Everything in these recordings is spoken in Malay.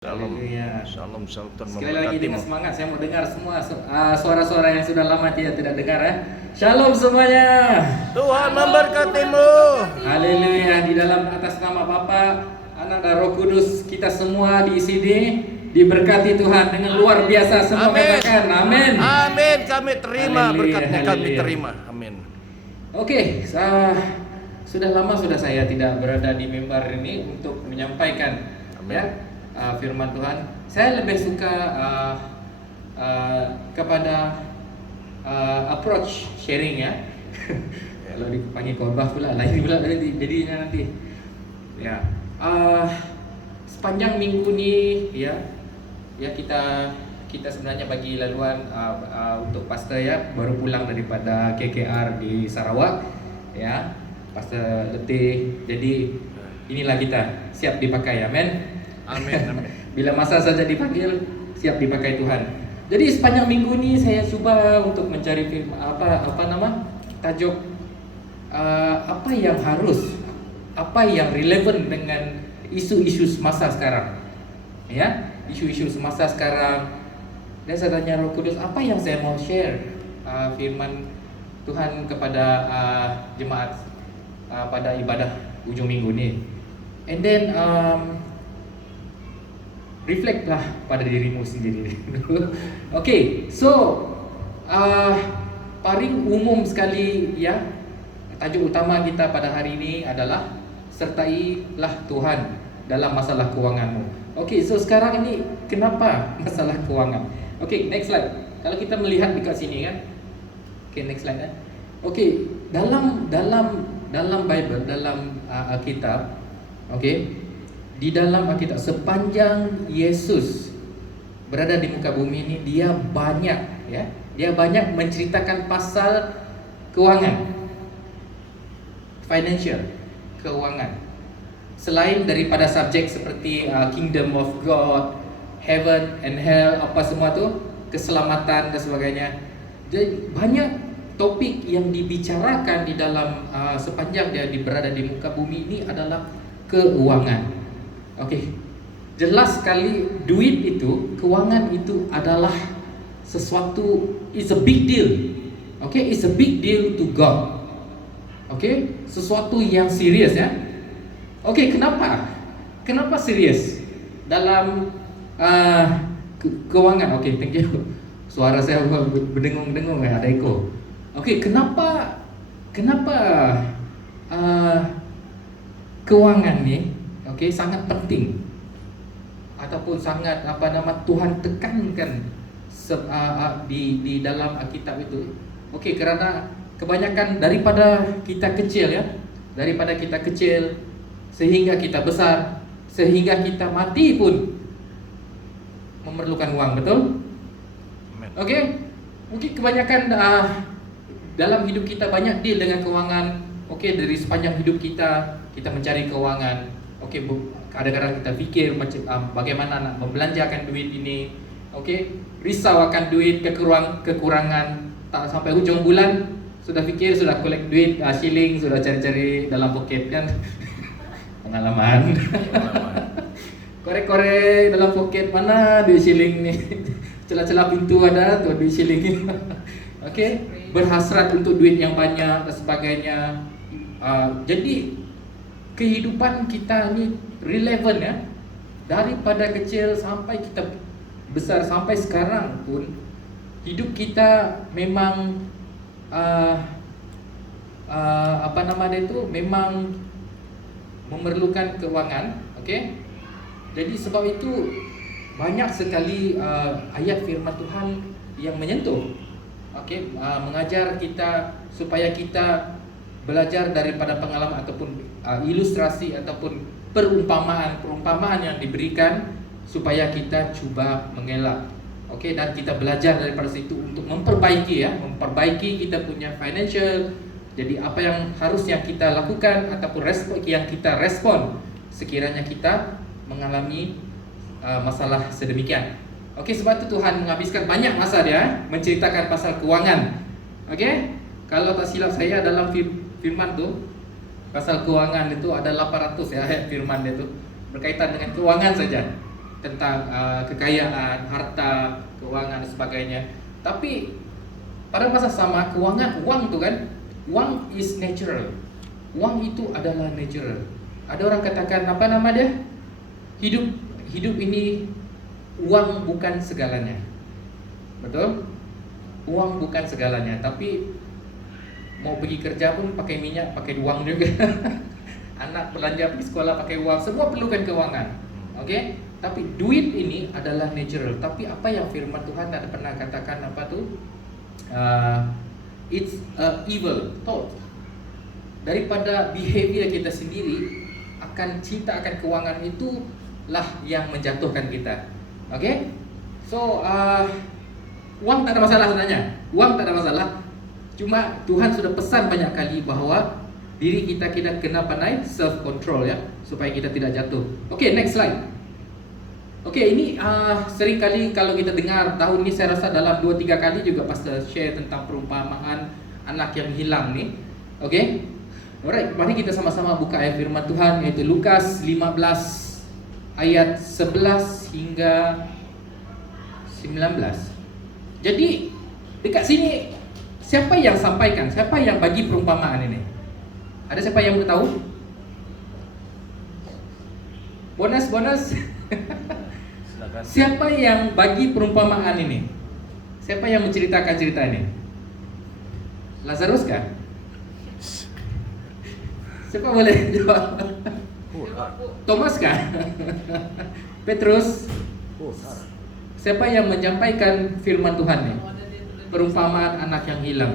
Shalom, Haleluya. shalom, shalom, Tuhan Sekali lagi memberkatimu. dengan semangat, saya mau dengar semua suara-suara yang sudah lama tidak dengar ya. Shalom semuanya. Tuhan memberkatimu. Haleluya. Di dalam atas nama Bapa, Anak dan Roh Kudus, kita semua di sini diberkati Tuhan dengan luar biasa. Semua Amin. katakan amin. Amin, kami terima Haleluya, berkatmu, kami haleluya. terima. Amin. Oke, sudah lama saya tidak berada di mimbar ini untuk menyampaikan Amin. ya firman Tuhan. Saya lebih suka kepada approach sharing ya. Kalau dipanggil khotbah pula lain pula jadinya nanti. Ya, sepanjang minggu ini ya kita sebenarnya bagi laluan untuk pastor ya, baru pulang daripada KKR di Sarawak ya, pastor letih. Jadi inilah kita siap dipakai, amin. Amin, amin. Bila masa saja dipanggil, siap dipakai Tuhan. Jadi sepanjang minggu ini saya coba untuk mencari film tajuk apa yang relevan dengan isu-isu semasa sekarang. Ya, isu-isu semasa sekarang. Dan saya tanya Roh Kudus, apa yang saya mau share firman Tuhan kepada jemaat pada ibadah ujung minggu ini. And then reflectlah pada dirimu sendiri. Okay, so paling umum sekali ya, tajuk utama kita pada hari ini adalah sertailah Tuhan dalam masalah keuanganmu. Okay, so sekarang ini kenapa masalah keuangan? Okay, next slide. Kalau kita melihat dekat sini kan, okay, next slide kan. Okay, dalam Bible, dalam Alkitab, okay, di dalam Alkitab sepanjang Yesus berada di muka bumi ini, dia banyak menceritakan pasal keuangan, financial, keuangan. Selain daripada subjek seperti kingdom of God, heaven and hell, apa semua tu, keselamatan dan sebagainya. Jadi banyak topik yang dibicarakan di dalam sepanjang dia berada di muka bumi ini adalah keuangan. Okey, jelas sekali duit itu, keuangan itu adalah sesuatu, it's a big deal. Okay, it's a big deal to God. Okay, sesuatu yang serius ya. Okay, kenapa? Kenapa serius dalam keuangan? Okay, thank you. Suara saya berdengung-dengung ya, ada echo. Okay, kenapa keuangan ni sangat penting ataupun sangat Tuhan tekankan di dalam Alkitab itu. Okey, kerana kebanyakan daripada kita kecil sehingga kita besar, sehingga kita mati pun memerlukan uang, betul? Okey, mungkin kebanyakan dalam hidup kita banyak deal dengan keuangan. Okey, dari sepanjang hidup kita mencari keuangan. Okey, kadang-kadang kita fikir macam bagaimana nak membelanjakan duit ini. Okey, risau akan duit, kekurangan, tak sampai hujung bulan sudah fikir, sudah collect duit, shilling, sudah cari-cari dalam poket kan. Pengalaman. Korek-korek dalam poket, mana duit shilling ni. Celah-celah pintu ada tu duit shilling ni. Okey, berhasrat untuk duit yang banyak dan sebagainya. Jadi kehidupan kita ni relevan ya, daripada kecil sampai kita besar sampai sekarang pun hidup kita memang memang memerlukan keuangan. Okey, jadi sebab itu banyak sekali ayat firman Tuhan yang menyentuh, okey, mengajar kita supaya kita belajar daripada pengalaman ataupun ilustrasi ataupun perumpamaan yang diberikan supaya kita cuba mengelak. Okey, dan kita belajar daripada situ untuk memperbaiki kita punya financial. Jadi apa yang harusnya kita lakukan ataupun respon sekiranya kita mengalami masalah sedemikian. Okey, sebab itu Tuhan menghabiskan banyak masa dia menceritakan pasal keuangan. Okey, kalau tak silap saya dalam firman tu pasal keuangan itu ada 800 ya ayat firman dia tu berkaitan dengan keuangan saja. tentang kekayaan, harta, keuangan dan sebagainya. Tapi pada masa sama keuangan, uang tu kan, uang is natural. Uang itu adalah natural. Ada orang katakan apa nama dia? Hidup ini uang bukan segalanya. Betul? Uang bukan segalanya, tapi mau pergi kerja pun pakai minyak, pakai uang juga. Anak belanja pergi sekolah pakai uang, semua perlukan keuangan. Okey? Tapi duit ini adalah natural. Tapi apa yang firman Tuhan ada pernah katakan apa tu? It's a evil thought. Daripada behavior kita sendiri akan cinta akan keuangan itulah yang menjatuhkan kita. Okey? So uang tak ada masalah sebenarnya. Uang tak ada masalah. Cuma Tuhan sudah pesan banyak kali bahawa diri kita kena pandai self control ya, supaya kita tidak jatuh. Okey, next slide. Okey, ini sering kali kalau kita dengar tahun ni, saya rasa dalam 2-3 kali juga pastor share tentang perumpamaan anak yang hilang ni. Okey. Alright, mari kita sama-sama buka ayat firman Tuhan, iaitu Lukas 15 ayat 11 hingga 19. Jadi dekat sini siapa yang sampaikan? Siapa yang bagi perumpamaan ini? Ada siapa yang tahu? Bonus. Silakan. Siapa yang bagi perumpamaan ini? Siapa yang menceritakan cerita ini? Lazarus kah? Siapa boleh jawab? Thomas kah? Petrus? Siapa yang menyampaikan firman Tuhan ni? Perumpamaan anak yang hilang.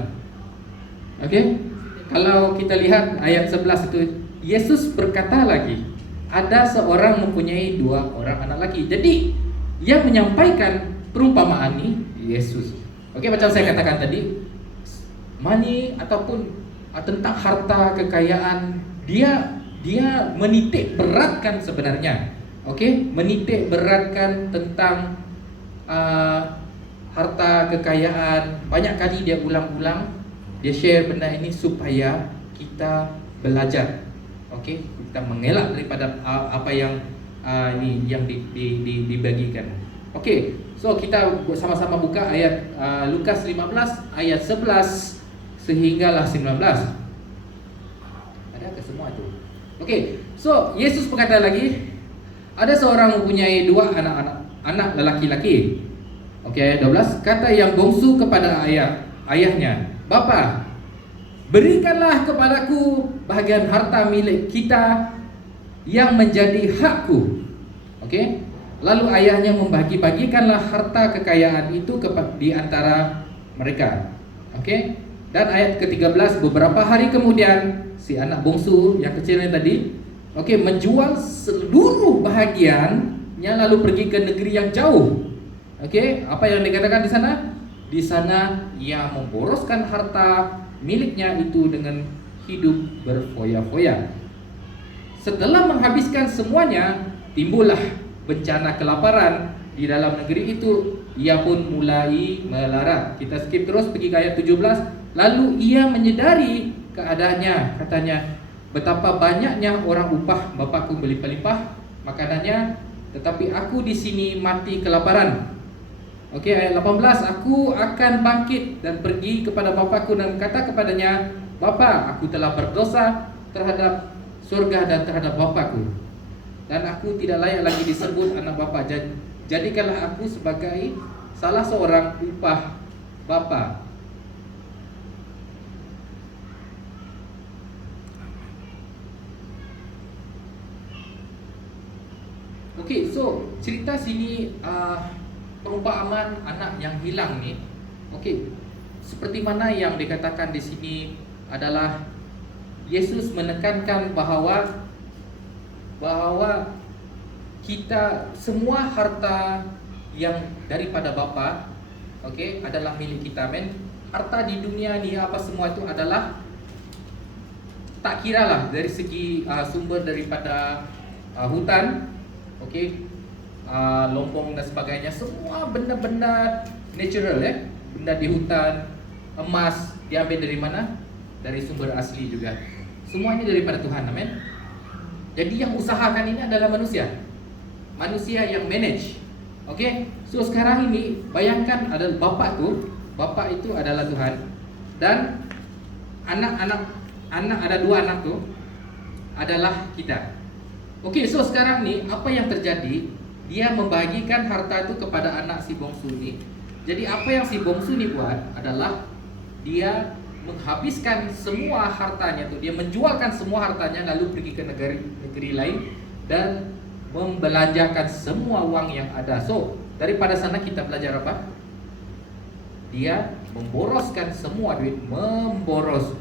Okey? Kalau kita lihat ayat 11 itu, Yesus berkata lagi, ada seorang mempunyai 2 orang anak lelaki. Jadi yang menyampaikan perumpamaan ini Yesus. Okey, macam saya katakan tadi, money ataupun tentang harta, kekayaan, dia menitik beratkan sebenarnya. Okey, menitik beratkan tentang harta, kekayaan. Banyak kali dia ulang-ulang, dia share benda ini supaya kita belajar. Okey, kita mengelak daripada apa yang ini yang dibagikan. Okey, so kita sama-sama buka ayat Lukas 15 ayat 11 sehinggalah 19. Ada ke semua itu? Okey, so Yesus berkata lagi, ada seorang mempunyai 2 anak lelaki-laki. Okey, 12. Kata yang bongsu kepada ayahnya, Bapa, berikanlah kepadaku bahagian harta milik kita yang menjadi hakku. Okey. Lalu ayahnya membagi-bagikanlah harta kekayaan itu di antara mereka. Okey. Dan ayat ke-13, beberapa hari kemudian si anak bongsu yang kecil ini tadi, okey, menjual seluruh bahagiannya lalu pergi ke negeri yang jauh. Okey, apa yang dikatakan di sana? Di sana ia memboroskan harta miliknya itu dengan hidup berfoya-foya. Setelah menghabiskan semuanya, timbullah bencana kelaparan di dalam negeri itu. Ia pun mulai melarat. Kita skip terus pergi ke ayat 17. Lalu ia menyedari keadaannya. Katanya, betapa banyaknya orang upah bapakku berlimpah-limpah makanannya, tetapi aku di sini mati kelaparan. Okey, ayat 18, aku akan bangkit dan pergi kepada bapakku dan kata kepadanya, Bapa, aku telah berdosa terhadap surga dan terhadap bapakku, dan aku tidak layak lagi disebut anak bapa. Jadikanlah aku sebagai salah seorang upah bapa. Okey, so cerita sini perumpamaan anak yang hilang ni, okey, seperti mana yang dikatakan di sini adalah Yesus menekankan bahawa kita semua harta yang daripada Bapa, okey, adalah milik kita, men. Harta di dunia ni apa semua itu adalah tak kiralah dari segi sumber daripada hutan, okey, lompong dan sebagainya, semua benda-benda natural ya, benda di hutan, emas diambil dari mana? Dari sumber asli juga. Semua ini daripada Tuhan, amin. Jadi yang usahakan ini adalah manusia. manusia yang manage. Okey. So sekarang ini bayangkan ada bapa itu adalah Tuhan, dan anak ada dua anak tu adalah kita. Okey, so sekarang ni apa yang terjadi? Dia membagikan harta itu kepada anak si bongsu ni. Jadi apa yang si bongsu ni buat adalah dia menghabiskan semua hartanya tu, dia menjualkan semua hartanya lalu pergi ke negeri lain dan membelanjakan semua wang yang ada. So, daripada sana kita belajar apa? Dia memboroskan semua duit, memboros.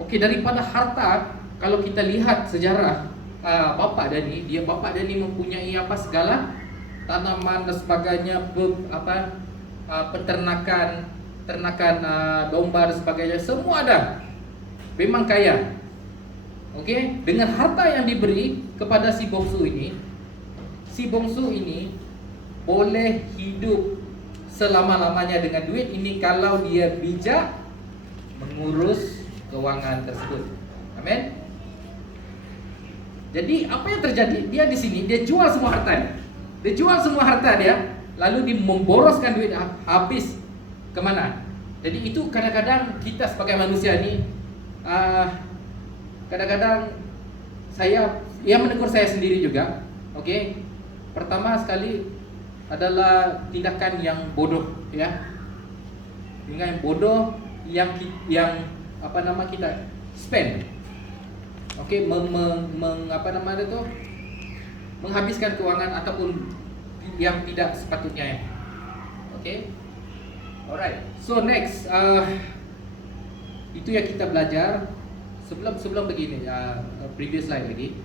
Okey, daripada harta, kalau kita lihat sejarah bapa dia ni mempunyai apa segala tanaman dan sebagainya, peternakan, domba dan sebagainya, semua ada. Memang kaya. Okey, dengan harta yang diberi kepada si bongsu ini boleh hidup selama-lamanya dengan duit ini kalau dia bijak mengurus kewangan tersebut. Amin. Jadi apa yang terjadi? Dia di sini dia jual semua harta. Lalu dia memboroskan duit habis kemana? Jadi itu kadang-kadang kita sebagai manusia ni kadang-kadang saya menegur saya sendiri juga. Okey. Pertama sekali adalah tindakan yang bodoh, ya. Dengan yang bodoh yang kita spend. Okey, menghabiskan kewangan ataupun yang tidak sepatutnya, ya. Okey. Alright. So next, itu yang kita belajar sebelum begini, previous slide lagi.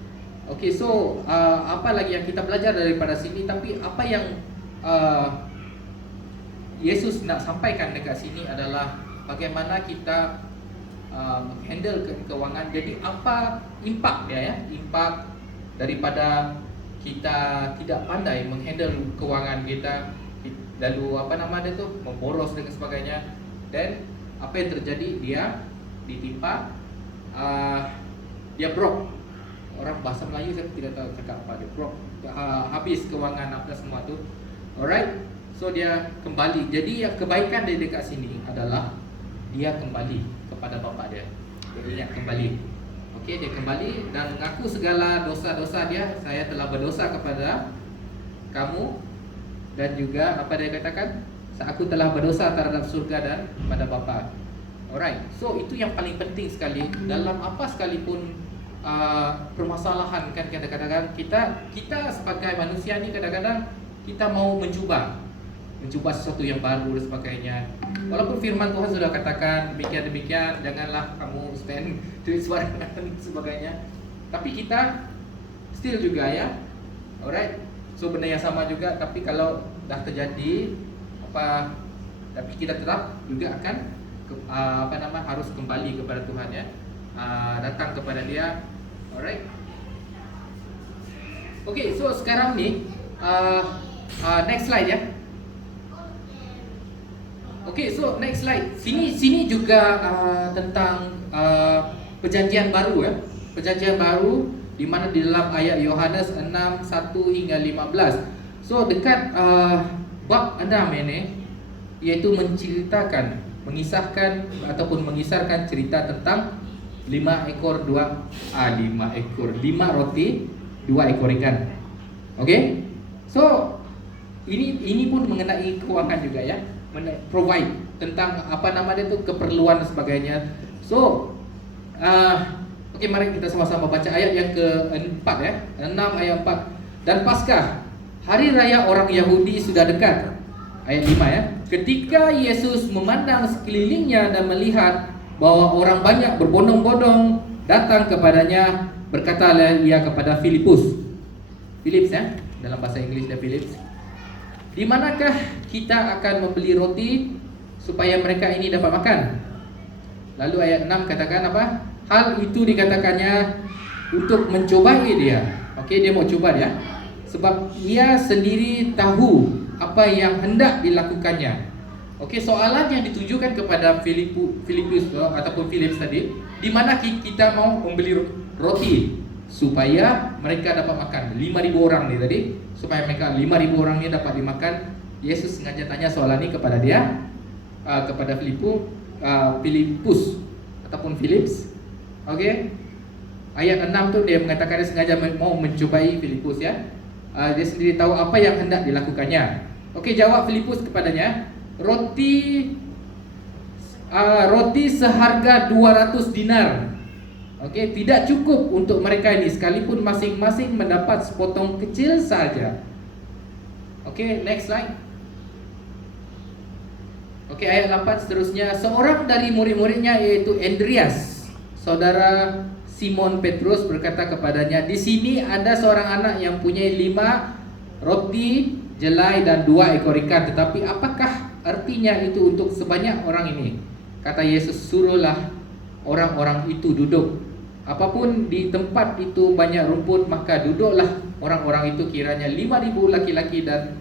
Okay, so apa lagi yang kita belajar daripada sini? Tapi apa yang Yesus nak sampaikan dekat sini adalah bagaimana kita handle keuangan. Jadi apa impak dia, ya? Impak daripada kita tidak pandai menghandle keuangan kita, lalu memboros dan sebagainya. Dan apa yang terjadi? Dia ditimpa, dia broke. Orang bahasa Melayu saya tidak tahu cakap apa, dia broke, habis kewangan apa semua tu. Alright. So dia kembali. Jadi yang kebaikan dari dekat sini adalah dia kembali kepada bapa dia. Dia ingat kembali. Okey, dia kembali dan mengaku segala dosa-dosa dia. Saya telah berdosa kepada kamu, dan juga apa dia katakan? Aku telah berdosa terhadap surga dan kepada bapa. Alright. So itu yang paling penting sekali dalam apa sekalipun permasalahan, kan kadang-kadang kita sebagai manusia ni kadang-kadang kita mau mencuba sesuatu yang baru dan sebagainya. Walaupun firman Tuhan sudah katakan demikian, janganlah kamu spend duit sembarangan dan sebagainya. Tapi kita still juga, ya. Alright. So benda yang sama juga, tapi kalau dah terjadi tapi kita tetap juga akan harus kembali kepada Tuhan, ya. Datang kepada Dia. Alright. Okay, so sekarang ni next slide, ya. Okay, so next slide. Sini juga tentang perjanjian baru, ya. Perjanjian baru di mana di dalam ayat Yohanes 6:1 hingga 15. So dekat bab 6 ini, iaitu mengisahkan cerita tentang 5 roti 2 ekor ikan. Okey. So ini pun mengenai keuangan juga, ya. Provide tentang keperluan dan sebagainya. So okey, mari kita sama-sama baca ayat yang ke-4, ya. 6 ayat 4. Dan Paskah, hari raya orang Yahudi sudah dekat. Ayat 5, ya. Ketika Yesus memandang sekelilingnya dan melihat bahwa orang banyak berbondong-bondong datang kepadanya, berkatalah ia kepada Philips, ya. Dalam bahasa Inggeris dia Philips. Di manakah kita akan membeli roti supaya mereka ini dapat makan? Lalu ayat 6 katakan apa? Hal itu dikatakannya untuk mencobai dia. Okey, dia mau coba dia. Sebab ia sendiri tahu apa yang hendak dilakukannya. Okey, soalan yang ditujukan kepada Philips ataupun Philips tadi, di mana kita mau membeli roti supaya mereka dapat makan. 5,000 orang ni tadi, supaya mereka 5,000 orang ni dapat dimakan. Yesus sengaja tanya soalan ni kepada dia, kepada Filipus ataupun Philips. Okey. Ayat 6 tu dia mengatakan dia sengaja mau mencubai Filipus ya. Dia sendiri tahu apa yang hendak dilakukannya. Okey, jawab Filipus kepadanya, roti seharga 200 dinar. Okey, tidak cukup untuk mereka ini sekalipun masing-masing mendapat sepotong kecil saja. Okey, next slide. Okey, ayat 8 seterusnya, seorang dari murid-muridnya iaitu Andreas, saudara Simon Petrus berkata kepadanya, di sini ada seorang anak yang punya 5 roti jelai dan 2 ekor ikan, tetapi apakah artinya itu untuk sebanyak orang ini? Kata Yesus, suruhlah orang-orang itu duduk. Apapun di tempat itu banyak rumput, maka duduklah orang-orang itu, kiranya 5,000 laki-laki dan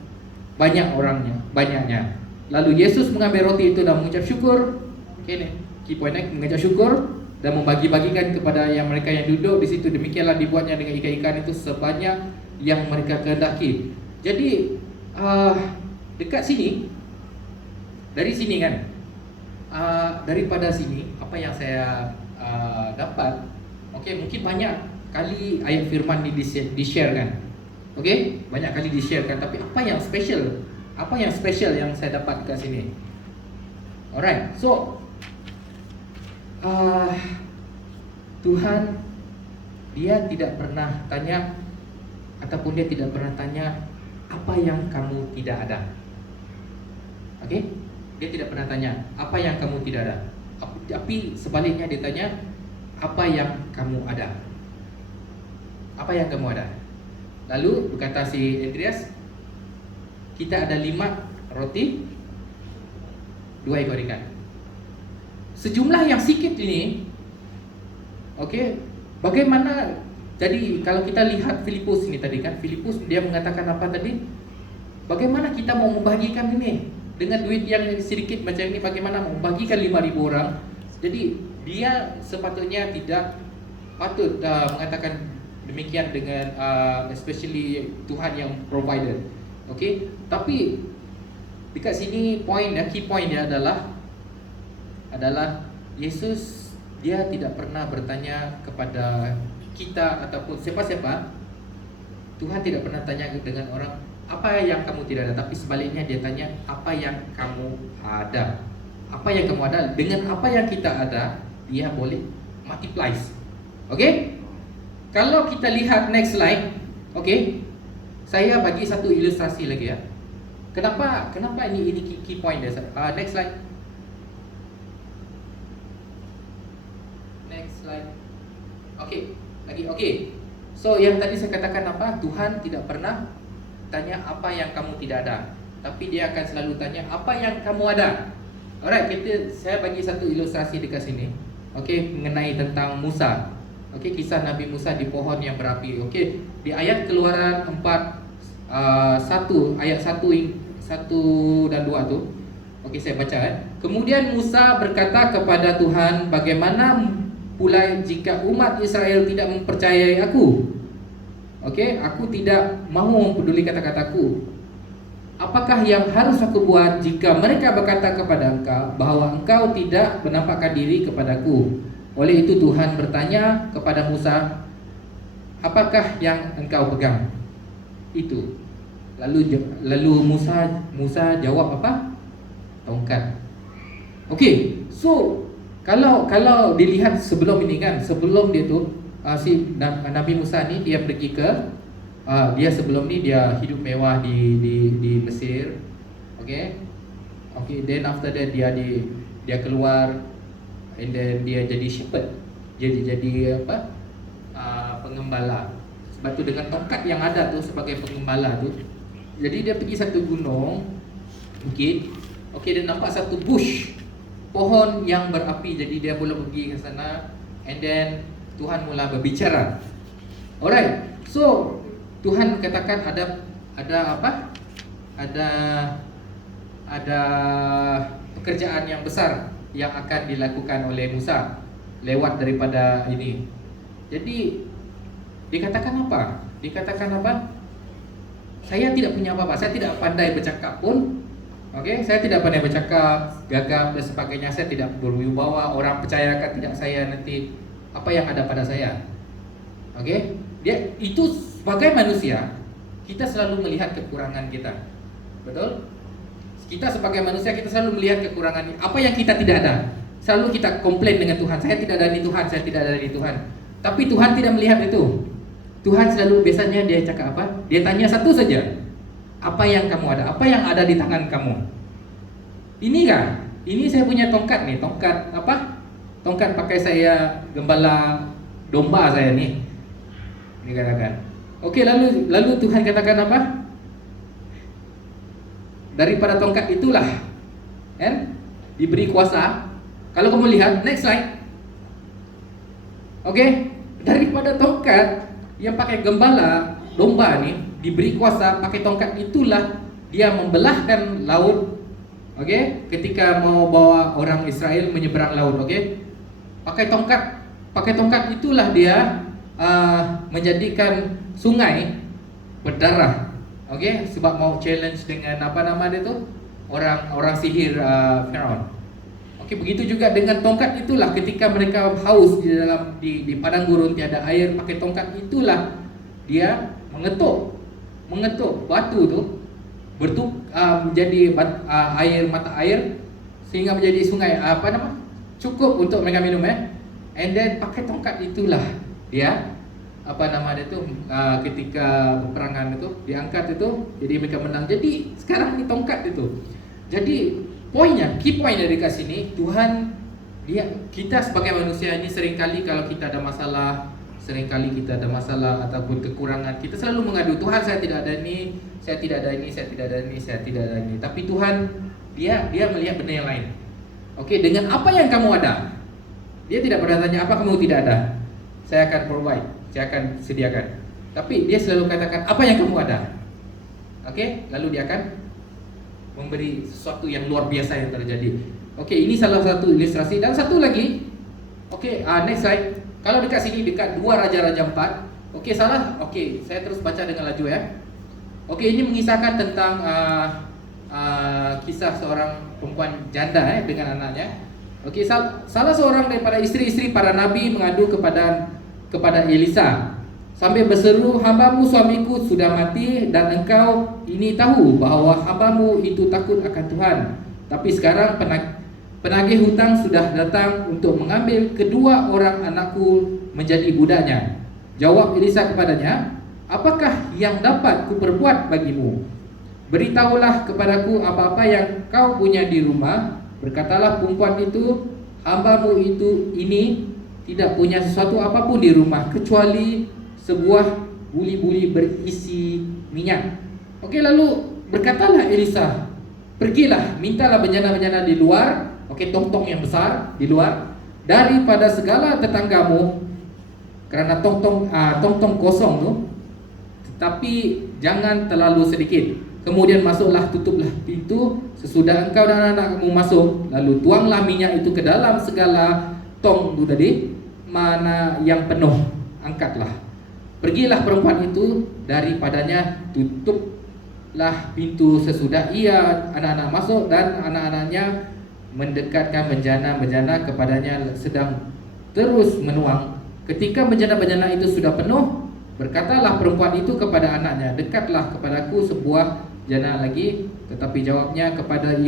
banyaknya. Lalu Yesus mengambil roti itu dan mengucap syukur. Okay, key point mengucap syukur dan membagi-bagikan kepada mereka yang duduk di situ. Demikianlah dibuatnya dengan ikan-ikan itu sebanyak yang mereka kehendaki. Jadi dekat sini, dari sini kan, daripada sini apa yang saya dapat, okey, mungkin banyak kali ayat firman ni di-share kan. Okey, banyak kali di-share kan, tapi apa yang special? Apa yang special yang saya dapat kat sini? Alright. So Tuhan, dia tidak pernah tanya, ataupun dia tidak pernah tanya apa yang kamu tidak ada. Okey? Dia tidak pernah tanya apa yang kamu tidak ada. Tapi sebaliknya dia tanya apa yang kamu ada. Apa yang kamu ada? Lalu berkata si Andreas, kita ada 5 roti, 2 ekor ikan. Sejumlah yang sikit ini, okey, bagaimana? Jadi kalau kita lihat Filipus ini tadi kan, Filipus dia mengatakan apa tadi? Bagaimana kita mau membagikan ini dengan duit yang sedikit macam ini? Bagaimana mau membagikan 5,000 orang? Jadi dia sepatutnya tidak patut mengatakan demikian dengan especially Tuhan yang provider. Okey, tapi dekat sini key point dia adalah Yesus, dia tidak pernah bertanya kepada kita ataupun siapa-siapa. Tuhan tidak pernah tanya dengan orang apa yang kamu tidak ada, tapi sebaliknya dia tanya apa yang kamu ada. Apa yang kamu ada, dengan apa yang kita ada, dia boleh multiplies. Okey? Kalau kita lihat next slide, okey, saya bagi satu ilustrasi lagi ya. Kenapa ini key point dia? Next slide. Next slide. Okey, lagi okey. So yang tadi saya katakan apa? Tuhan tidak pernah tanya apa yang kamu tidak ada, tapi dia akan selalu tanya apa yang kamu ada. Alright, saya bagi satu ilustrasi dekat sini. Okey, mengenai tentang Musa. Okey, kisah Nabi Musa di pohon yang berapi. Okey, di ayat Keluaran 1 ayat 1 dan 2 tu. Okey, saya baca Kemudian Musa berkata kepada Tuhan, bagaimana pula jika umat Israel tidak mempercayai aku? Okey, aku tidak mahu mempeduli kata-kataku. Apakah yang harus aku buat jika mereka berkata kepada engkau bahawa engkau tidak menampakkan diri kepadaku? Oleh itu Tuhan bertanya kepada Musa, apakah yang engkau pegang? Itu. Lalu Musa jawab apa? Tongkat. Okey, so kalau dilihat sebelum ini kan, sebelum dia tu si Nabi Musa ni dia pergi ke dia sebelum ni dia hidup mewah di Mesir. Okey. Then after that dia keluar, and then dia jadi shepherd. Jadi apa? Pengembala. Sebab tu dengan tongkat yang ada tu sebagai pengembala tu. Jadi dia pergi satu gunung, bukit. Okey, dia nampak satu bush, pohon yang berapi. Jadi dia boleh pergi ke sana, and then Tuhan mula berbicara. Alright. So Tuhan katakan ada apa? Ada pekerjaan yang besar yang akan dilakukan oleh Musa lewat daripada ini. Jadi Dikatakan apa? Dikatakan apa? Saya tidak punya apa-apa, saya tidak pandai bercakap pun. Saya tidak pandai bercakap, gagap dan sebagainya. Saya tidak berwibawa. Orang percayakan tidak saya nanti apa yang ada pada saya. Dia itu sebagai manusia, kita selalu melihat kekurangan kita. Betul? Kita sebagai manusia kita selalu melihat kekurangan apa yang kita tidak ada. Selalu kita komplain dengan Tuhan, saya tidak ada di Tuhan, saya tidak ada di Tuhan. Tapi Tuhan tidak melihat itu. Tuhan selalu biasanya dia cakap apa? Dia tanya satu saja. Apa yang kamu ada? Apa yang ada di tangan kamu? Ini kan? Ini saya punya tongkat nih, tongkat apa? Tongkat pakai saya gembala domba saya nih. Ini katakan. Lalu Tuhan katakan apa? Daripada tongkat itulah diberi kuasa. Kalau kamu lihat next slide. Daripada tongkat yang pakai gembala domba nih diberi kuasa, pakai tongkat itulah dia membelahkan laut. Ketika mau bawa orang Israel menyeberang laut. Pakai tongkat itulah dia menjadikan sungai berdarah. Sebab mau challenge dengan apa nama dia tu, orang sihir Firaun. Begitu juga dengan tongkat itulah ketika mereka haus di padang gurun tiada air, pakai tongkat itulah dia mengetuk batu tu menjadi mata air sehingga menjadi sungai cukup untuk mereka minum. And then pakai tongkat itulah dia ketika peperangan itu diangkat itu, jadi mereka menang. Jadi sekarang ini tongkat itu. Jadi key point dari kat sini, Tuhan kita sebagai manusia ini seringkali kalau kita ada masalah, ataupun kekurangan, kita selalu mengadu, Tuhan saya tidak ada ini, saya tidak ada ini, saya tidak ada ini, saya tidak ada ini. Tapi Tuhan dia melihat benda yang lain. Dengan apa yang kamu ada, dia tidak pernah tanya apa kamu tidak ada. Saya akan provide, saya akan sediakan. Tapi dia selalu katakan apa yang kamu ada. Lalu dia akan memberi sesuatu yang luar biasa yang terjadi. Ini salah satu ilustrasi. Dan satu lagi. Next slide. Kalau dekat sini dekat 2 Raja-Raja 4. Saya terus baca dengan laju ya. Ini mengisahkan tentang kisah seorang perempuan janda dengan anaknya. Salah seorang daripada isteri-isteri para nabi mengadu kepada Elisa sambil berseru, hambamu suamiku sudah mati dan engkau ini tahu bahawa hambamu itu takut akan Tuhan. Tapi sekarang penagih hutang sudah datang untuk mengambil kedua orang anakku menjadi budaknya. Jawab Elisa kepadanya, apakah yang dapat kuperbuat bagimu? Beritahulah kepadaku apa-apa yang kau punya di rumah. Berkatalah perempuan itu, hambamu itu ini tidak punya sesuatu apapun di rumah kecuali sebuah buli-buli berisi minyak. Lalu berkatalah Elisa, pergilah, mintalah bencana-bencana di luar, tong-tong yang besar di luar, daripada segala tetanggamu, kerana tong-tong kosong tu, tetapi jangan terlalu sedikit. Kemudian masuklah, tutuplah pintu sesudah engkau dan anak-anakmu masuk, lalu tuanglah minyak itu ke dalam segala tong tu tadi, mana yang penuh, angkatlah. Pergilah perempuan itu daripadanya, tutuplah pintu sesudah ia anak-anak masuk, dan anak-anaknya mendekatkan bejana-bejana kepadanya sedang terus menuang. Ketika bejana-bejana itu sudah penuh, berkatalah perempuan itu kepada anaknya, dekatlah kepadaku sebuah jana lagi. Tetapi jawabnya kepada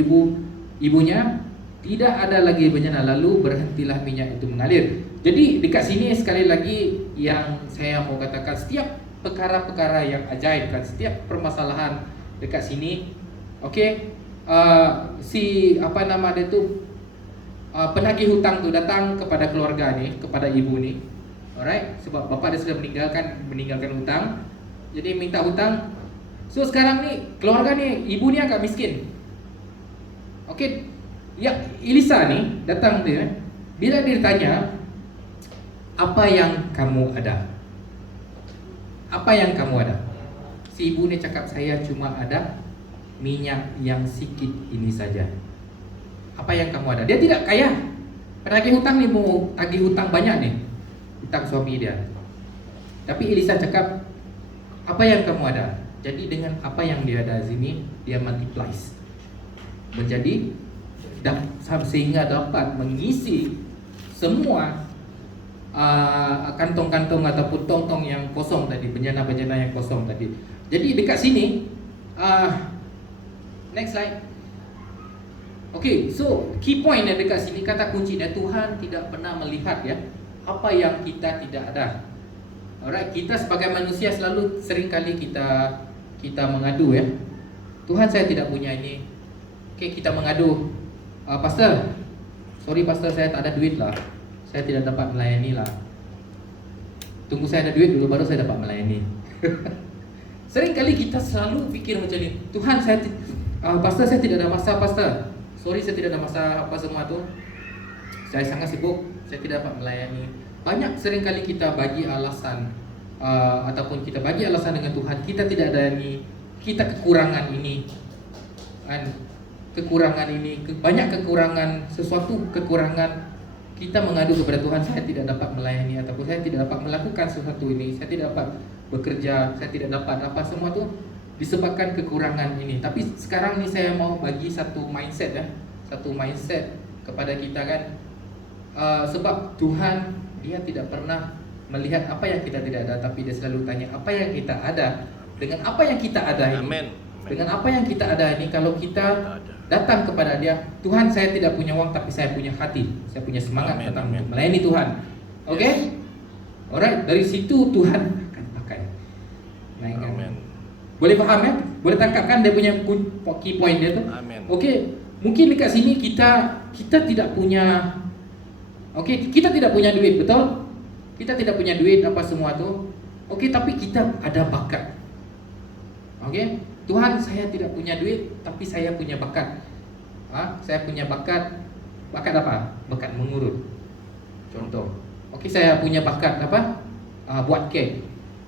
ibunya, tidak ada lagi bejana. Lalu berhentilah minyak itu mengalir. Jadi dekat sini sekali lagi yang saya mau katakan, setiap perkara-perkara yang ajaib kan, setiap permasalahan dekat sini, penagih hutang tu datang kepada keluarga ni, kepada ibu ni, alright, sebab bapa dia sudah meninggalkan hutang, jadi minta hutang. So sekarang ni keluarga ni, ibu ni agak miskin. Elisa ni datang dia, bila dia ditanya, apa yang kamu ada? Apa yang kamu ada? Si ibu ni cakap, saya cuma ada minyak yang sikit ini saja. Apa yang kamu ada? Dia tidak kaya. Penagih hutang ni mau tagih hutang banyak ni, hutang suami dia. Tapi Elisa cakap, apa yang kamu ada? Jadi dengan apa yang dia ada di sini, dia multiplies menjadi sehingga dapat mengisi semua kantong-kantong ataupun tong-tong yang kosong tadi, bejana-bejana yang kosong tadi. Jadi dekat sini, next slide. Okay, so key point yang dekat sini, kata kunci dia, Tuhan tidak pernah melihat ya apa yang kita tidak ada. Alright, kita sebagai manusia selalu seringkali kita mengadu ya. Tuhan, saya tidak punya ini. Okay, kita mengadu. Pastor, sorry pastor, saya tak ada duit lah. Saya tidak dapat melayani lah. Tunggu saya ada duit dulu baru saya dapat melayani. Seringkali kita selalu fikir macam ni. Tuhan, pastor, saya tidak ada masa pastor. Sorry, saya tidak ada masa apa semua tu. Saya sangat sibuk, saya tidak dapat melayani. Banyak seringkali kita bagi alasan ataupun kita bagi alasan dengan Tuhan, kita tidak ada ini, kita kekurangan ini, kan? Kekurangan ini, banyak kekurangan, sesuatu kekurangan. Kita mengadu kepada Tuhan, saya tidak dapat melayani ataupun saya tidak dapat melakukan sesuatu ini, saya tidak dapat bekerja, saya tidak dapat apa semua tu disebabkan kekurangan ini. Tapi sekarang ni saya mau bagi satu mindset ya, satu mindset kepada kita kan, sebab Tuhan dia tidak pernah melihat apa yang kita tidak ada, tapi dia selalu tanya apa yang kita ada. Dengan apa yang kita ada ini, Amen. dengan apa yang kita ada ini, kalau kita datang kepada dia, Tuhan, saya tidak punya uang tapi saya punya hati, saya punya semangat datang untuk melayani Tuhan. Okay? Alright, dari situ Tuhan akan pakai. Naikkan. Amen. Boleh faham ya? Boleh tangkap kan dia punya key point dia tu? Amen. Okay, mungkin dekat sini kita tidak punya, okay, kita tidak punya duit, betul? Kita tidak punya duit apa semua tu. Okay, tapi kita ada bakat. Okay, Tuhan, saya tidak punya duit tapi saya punya bakat. Saya punya bakat. Bakat apa? Bakat mengurut. Contoh. Okey, saya punya bakat apa? Buat kek.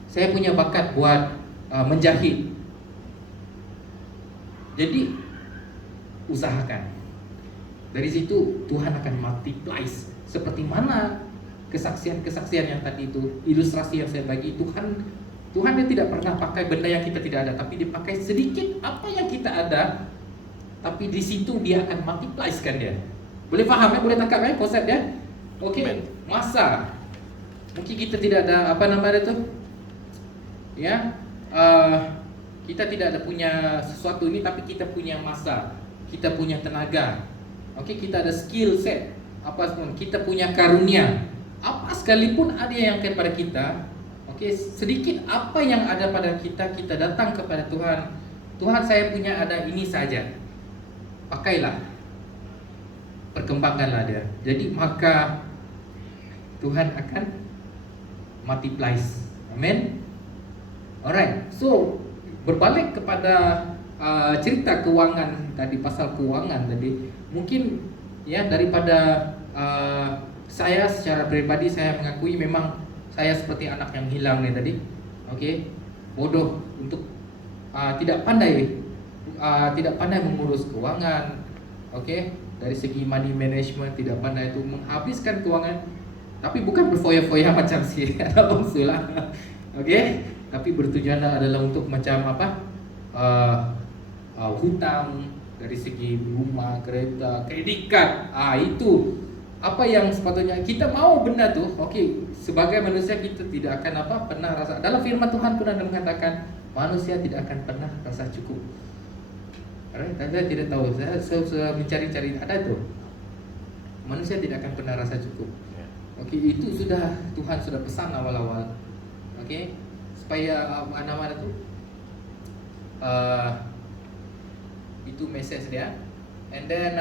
Saya punya bakat buat menjahit. Jadi usahakan. Dari situ Tuhan akan multiplies. Seperti mana kesaksian-kesaksian yang tadi itu, ilustrasi yang saya bagi, Tuhan dia tidak pernah pakai benda yang kita tidak ada, tapi dia pakai sedikit apa yang kita ada, tapi di situ dia akan multiplieskan dia. Boleh faham ya? Boleh tangkap ya konsep dia? Okey, masa. Mungkin kita tidak ada apa nama dia tu? Ya, kita tidak ada punya sesuatu ini, tapi kita punya masa, kita punya tenaga. Okey, kita ada skill set, apa pun, kita punya karunia. Apa sekalipun ada yang kepada kita. Okey, sedikit apa yang ada pada kita, kita datang kepada Tuhan. Tuhan, saya punya ada ini saja. Pakailah. Perkembangkanlah dia. Jadi maka Tuhan akan multiplies. Amen. Alright. So, berbalik kepada cerita keuangan tadi, pasal keuangan tadi, mungkin ya daripada saya secara pribadi saya mengakui memang saya seperti anak yang hilang ni tadi. Okey, bodoh untuk tidak pandai mengurus keuangan. Okey, dari segi money management tidak pandai itu menghabiskan keuangan, tapi bukan berfoya-foya macam si ada bangsa lah. Okey, tapi bertujuan adalah untuk macam apa? Hutang dari segi rumah, kereta, kredit card. Itu apa yang sepatutnya kita mau benda tu. Okey, sebagai manusia kita tidak akan pernah rasa. Dalam firman Tuhan pun ada mengatakan manusia tidak akan pernah rasa cukup. Saya tidak tahu. Saya mencari-cari ada tu. Manusia tidak akan pernah rasa cukup. Okey, itu sudah Tuhan sudah pesan awal-awal. Okey, supaya mana-mana tu itu message dia. And then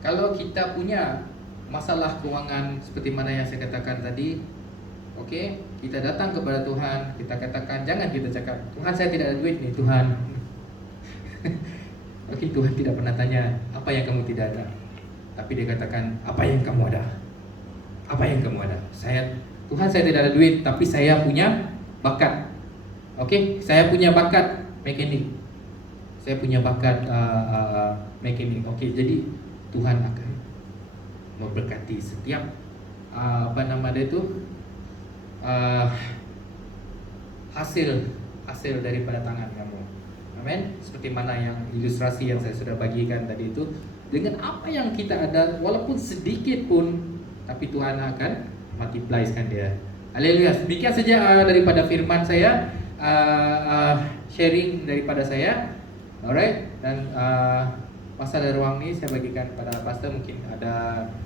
kalau kita punya masalah keuangan seperti mana yang saya katakan tadi, okey, kita datang kepada Tuhan, kita katakan, jangan kita cakap, Tuhan saya tidak ada duit nih Tuhan. Okey, Tuhan tidak pernah tanya apa yang kamu tidak ada, tapi dia katakan apa yang kamu ada. Apa yang kamu ada? Tuhan saya tidak ada duit, tapi saya punya bakat. Okey, saya punya bakat mekanik. Saya punya bakat mekanik. Okey, jadi Tuhan akan memberkati setiap apa nama dia tu, uh, hasil daripada tangan kamu. Amin. Seperti mana yang ilustrasi yang saya sudah bagikan tadi itu, dengan apa yang kita ada, walaupun sedikit pun, tapi Tuhan akan multiplieskan dia. Haleluya. Demikian saja daripada firman saya, sharing daripada saya. Alright. Dan masa dan ruang ini saya bagikan pada pastor, mungkin ada